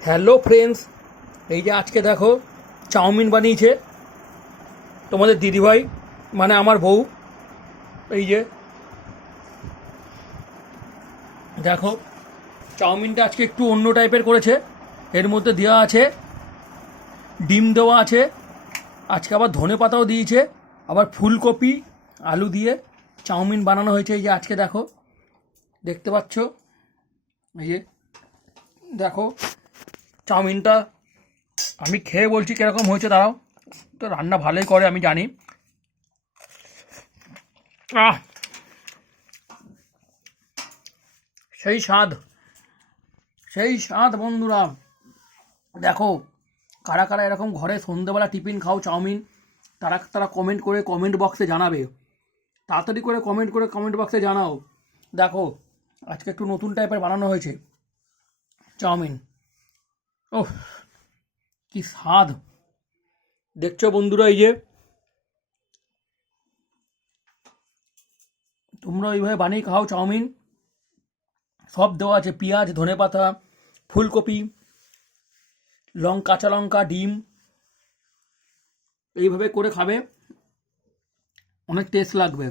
Hello friends, এই যে আজকে দেখো চাউমিন বানিয়েছে তোমাদের দিদিভাই, মানে আমার বউ। এই যে দেখো, চাউমিনটা আজকে একটু অন্য টাইপের করেছে। এর মধ্যে দেওয়া আছে ডিম, দেওয়া আছে, আজকে আবার ধনে পাতাও দিয়েছে, আবার ফুলকপি আলু দিয়ে চাউমিন বানানো হয়েছে। এই যে আজকে দেখো, দেখতে পাচ্ছ, এই যে দেখো চাউমিনটা। আমি খেয়ে বলছি কীরকম হয়েছে, দাঁড়াও। তো রান্না ভালোই করে আমি জানি। আহ, সেই স্বাদ, সেই স্বাদ বন্ধুরা। দেখো, কারা কারা এরকম ঘরে সন্ধ্যেবেলা টিফিন খাও চাউমিন, তারা তারা কমেন্ট করে কমেন্ট বক্সে জানাবে। তাড়াতাড়ি করে কমেন্ট করে কমেন্ট বক্সে জানাও। দেখো, আজকে একটু নতুন টাইপের বানানো হয়েছে চাউমিন। ওহ, কি স্বাদ! দেখছো বন্ধুরা, এই যে তোমরা এইভাবে বানিয়ে খাও চাউমিন। সব দেওয়া আছে, পেঁয়াজ, ধনেপাতা, ফুলকপি, কাঁচা লঙ্কা, ডিম। এইভাবে করে খাবে, অনেক টেস্ট লাগবে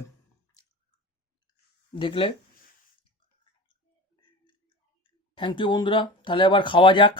দেখলে। থ্যাংক ইউ বন্ধুরা, তাহলে আবার খাওয়া যাক।